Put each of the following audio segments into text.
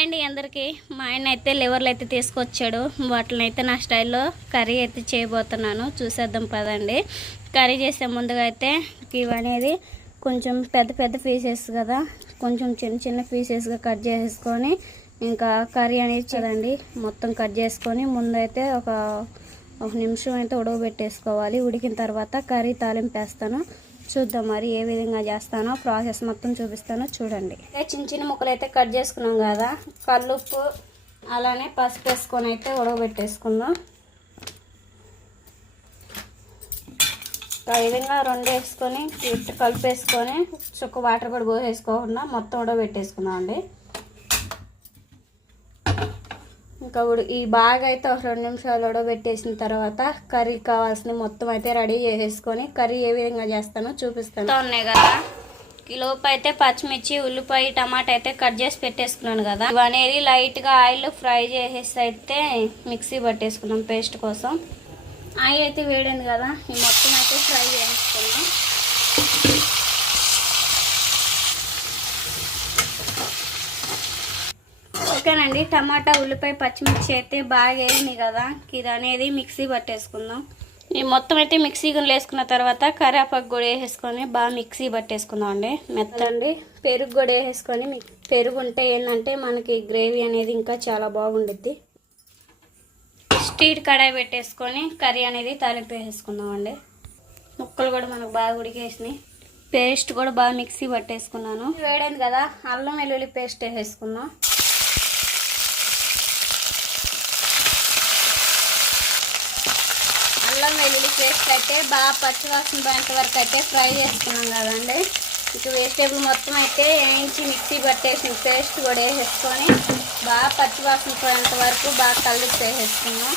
Hi అండి అందరికీ. మా ఆయన అయితే లివర్లు అయితే తీసుకొచ్చాడు. వాటిని అయితే నా స్టైల్లో కర్రీ అయితే చేయబోతున్నాను. చూసేద్దాం పదండి. కర్రీ చేసే ముందుగా అయితే ఇవి అనేది కొంచెం పెద్ద పెద్ద పీసెస్ కదా. కొంచెం చిన్న చిన్న పీసెస్గా కట్ చేసుకొని ఇంకా కర్రీ అనేది చూడండి. మొత్తం కట్ చేసుకొని ముందైతే ఒక ఒక నిమిషం అయితే ఉడకబెట్టేసుకోవాలి. ఉడికిన తర్వాత కర్రీ తాలింపు వేస్తాను. చూద్దాం మరి ఏ విధంగా చేస్తానో ప్రాసెస్ మొత్తం చూపిస్తానో చూడండి. అయితే చిన్న చిన్న ముక్కలు అయితే కట్ చేసుకున్నాం కదా కల్లుప్పు అలానే పసుపు వేసుకొని అయితే ఉడకబెట్టేసుకుందాం. ఈ విధంగా రెండు వేసుకొని కలిపేసుకొని చుక్క వాటర్ కూడా పోసేసుకోకుండా మొత్తం ఉడవబెట్టేసుకున్నాం అండి ఇంకా ఈ బాగా అయితే ఒక రెండు నిమిషాలు పెట్టేసిన తర్వాత కర్రీ కావాల్సిన మొత్తం అయితే రెడీ చేసేసుకొని కర్రీ ఏ విధంగా చేస్తానో చూపిస్తాను. ఉన్నాయి కదా. ఈలోపు అయితే పచ్చిమిర్చి ఉల్లిపాయ టమాటా అయితే కట్ చేసి పెట్టేసుకున్నాను కదా. ఇవనేది లైట్గా ఆయిల్ ఫ్రై చేసేసి అయితే మిక్సీ పట్టేసుకున్నాం పేస్ట్ కోసం. ఆయిల్ అయితే వేడింది కదా. ఈ మొత్తం అయితే ఫ్రై చేసుకున్నాం ఓకేనండి టమాటా ఉల్లిపాయ పచ్చిమిర్చి అయితే బాగా వేయింది కదా. ఇది అనేది మిక్సీ పట్టేసుకుందాం. ఈ మొత్తం అయితే మిక్సీ గిన్నెలు వేసుకున్న తర్వాత కరేపాకు కూడా వేసేసుకొని బాగా మిక్సీ పట్టేసుకుందాం అండి. మెత్తండి. పెరుగు కూడా వేసేసుకొని మిక్- పెరుగు ఉంటే ఏంటంటే మనకి గ్రేవీ అనేది ఇంకా చాలా బాగుండుద్ది. స్టీట్ కడాయి పెట్టేసుకొని కర్రీ అనేది తాలింపు వేసేసుకుందాం అండి. ముక్కలు కూడా మనకు బాగా ఉడికేసినాయి. పేస్ట్ కూడా బాగా మిక్సీ పట్టేసుకున్నాను. వేడైంది కదా. అల్లం వెల్లుల్లి పేస్ట్ వేసేసుకుందాం అల్లం వెల్లుల్లి పేస్ట్ అయితే బాగా పచ్చివాసన పోయేంత వరకు అయితే ఫ్రై చేసుకున్నాం కదండి. ఇక వెజిటేబుల్ మొత్తం అయితే వేయించి మిక్సీ పట్టేసిన పేస్ట్ కూడా వేసేసుకొని బాగా పచ్చివాసన పోయేంత వరకు బాగా కలిపి వేసేసుకున్నాం.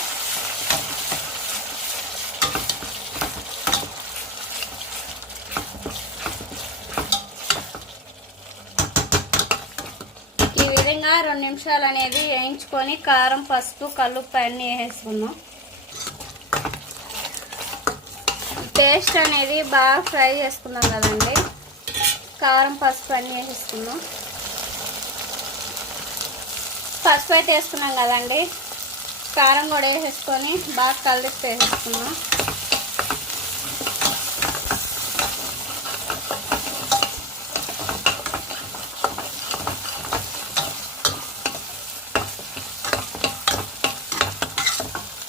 ఈ విధంగా రెండు నిమిషాలు అనేది వేయించుకొని కారం పసుపు కల్లుప్పు అన్నీ వేసేసుకున్నాం. పేస్ట్ అనేది బాగా ఫ్రై చేసుకున్నాం కదండి. కారం పసుపు అన్నీ వేసేసుకున్నాం. పసుపు అయితే వేసుకున్నాం కదండి. కారం కూడా వేసేసుకొని బాగా కలిపి వేసేసుకున్నాం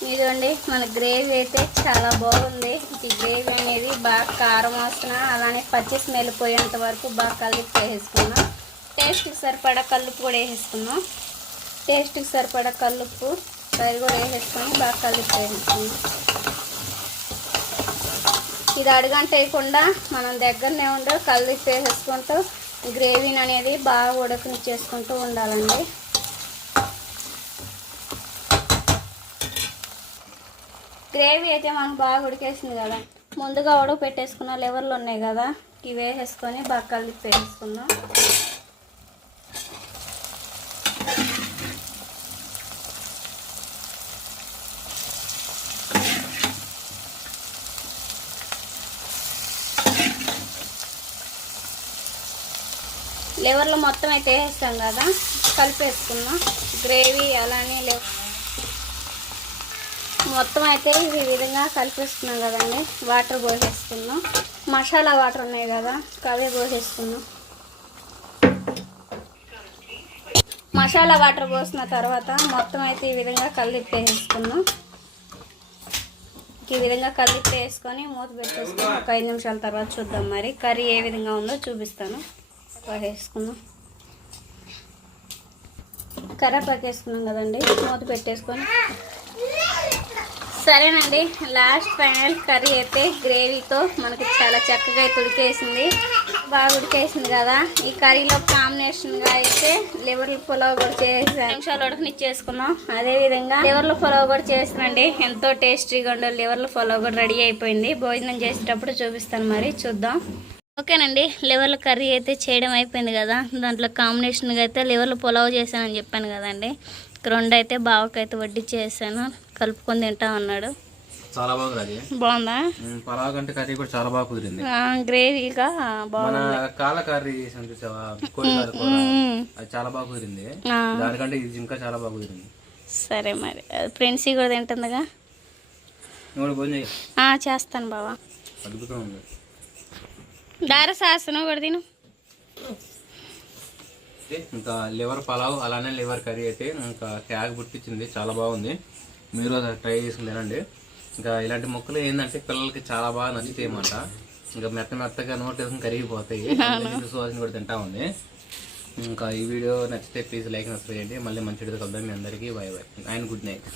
ఇదిగోండి మన గ్రేవీ అయితే చాలా బాగుంది. ఈ గ్రేవీ అనేది బాగా కారం వాసన అలానే పచ్చి స్మెల్ పోయేంత వరకు బాగా కలిపి వేసేసుకున్నాం టేస్ట్కి సరిపడా కల్లుపు కూడా వేసేసుకున్నాం టేస్ట్కి సరిపడా కల్లుప్పు కర్రీ కూడా వేసేసుకొని బాగా కలుపు వేసేసుకున్నాం ఇది అడుగంట వేయకుండా మనం దగ్గరనే ఉండే కలిపి వేసేసుకుంటూ గ్రేవీని అనేది బాగా ఉడకనిచ్చేసుకుంటూ ఉండాలండి. గ్రేవీ అయితే మనకు బాగా ఉడికేసింది కదా. ముందుగా ఉడక పెట్టేసుకున్న లెవర్లు ఉన్నాయి కదా. ఇవి వేసేసుకొని బాగా కలిపి వేసుకుందాం. లెవర్లు మొత్తం అయితే వేసేస్తాం కదా. కలిపేసుకున్నాం గ్రేవీ అలానే లెవర్ మొత్తం అయితే ఈ విధంగా కలిపేసుకున్నాం కదండి. వాటర్ పోసేసుకున్నాం. మసాలా వాటర్ ఉన్నాయి కదా అవే పోసేసుకున్నాం. మసాలా వాటర్ పోసిన తర్వాత మొత్తం అయితే ఈ విధంగా కలిపేసుకున్నాం. ఈ విధంగా కలిపేసుకొని మూత పెట్టేసుకుని ఒక ఐదు నిమిషాల తర్వాత చూద్దాం మరి. కర్రీ ఏ విధంగా ఉందో చూపిస్తాను. వేసుకుందాం కరేపాకు వేసుకున్నాం కదండి. మూత పెట్టేసుకొని సరేనండి లాస్ట్ ఫైనల్ కర్రీ అయితే గ్రేవీతో మనకి చాలా చక్కగా అయితే ఉడికేసింది. బాగా ఉడికేసింది కదా. ఈ కర్రీలో కాంబినేషన్గా అయితే లివర్ల పులావ్ కూడా చేసి నిమిషాలు ఉడకనిచ్చేసుకున్నాం. అదేవిధంగా లివర్ల పులావ్ కూడా చేసినండి. ఎంతో టేస్టీగా ఉండే లివర్ల పులావ్ కూడా రెడీ అయిపోయింది. భోజనం చేసేటప్పుడు చూపిస్తాను మరి చూద్దాం. ఓకేనండి లివర్ల కర్రీ అయితే చేయడం అయిపోయింది కదా. దాంట్లో కాంబినేషన్గా అయితే లివర్ల పులావ్ చేశానని చెప్పాను కదండి. రెండు అయితే బావకైతే వడ్డీ చేశాను కలుపుకొని తింటా ఉన్నాడు చాలా బాగుంది అది బాగుందా? పలావ్ కంటే కర్రీ కూడా చాలా బాగా కుదిరింది. గ్రేవీగా మన కాల కర్రీ చూసావా. అది చాలా బాగా కుదిరింది. ఆ, దానికంటే ఇది ఇంకా చాలా బాగా కుదిరింది. సరే మరి. ఫ్రెండ్స్ కూడా తింటుందిగా? చేస్తాను బావా. దార సాస్ నువ్వు కూడా తిను. ఇంకా లివర్ పలావ్ అలానే లివర్ కర్రీ అయితే ఇంకా క్యాక్ పుట్టించింది. చాలా బాగుంది. మీరు అది ట్రై చేసి తినండి ఇంకా ఇలాంటి మొక్కలు ఏంటంటే పిల్లలకి చాలా బాగా నచ్చుతాయి అన్నమాట. ఇంకా మెత్త మెత్తగా నోట్ వేసుకుని కరిగిపోతాయి. సువాసన కూడా తింటా ఉంది. ఇంకా ఈ వీడియో నచ్చితే ప్లీజ్ లైక్ సబ్స్క్రైబ్ చేయండి. మళ్ళీ మంచి వీడియో కలుద్దాం. మీ అందరికీ bye bye and good night.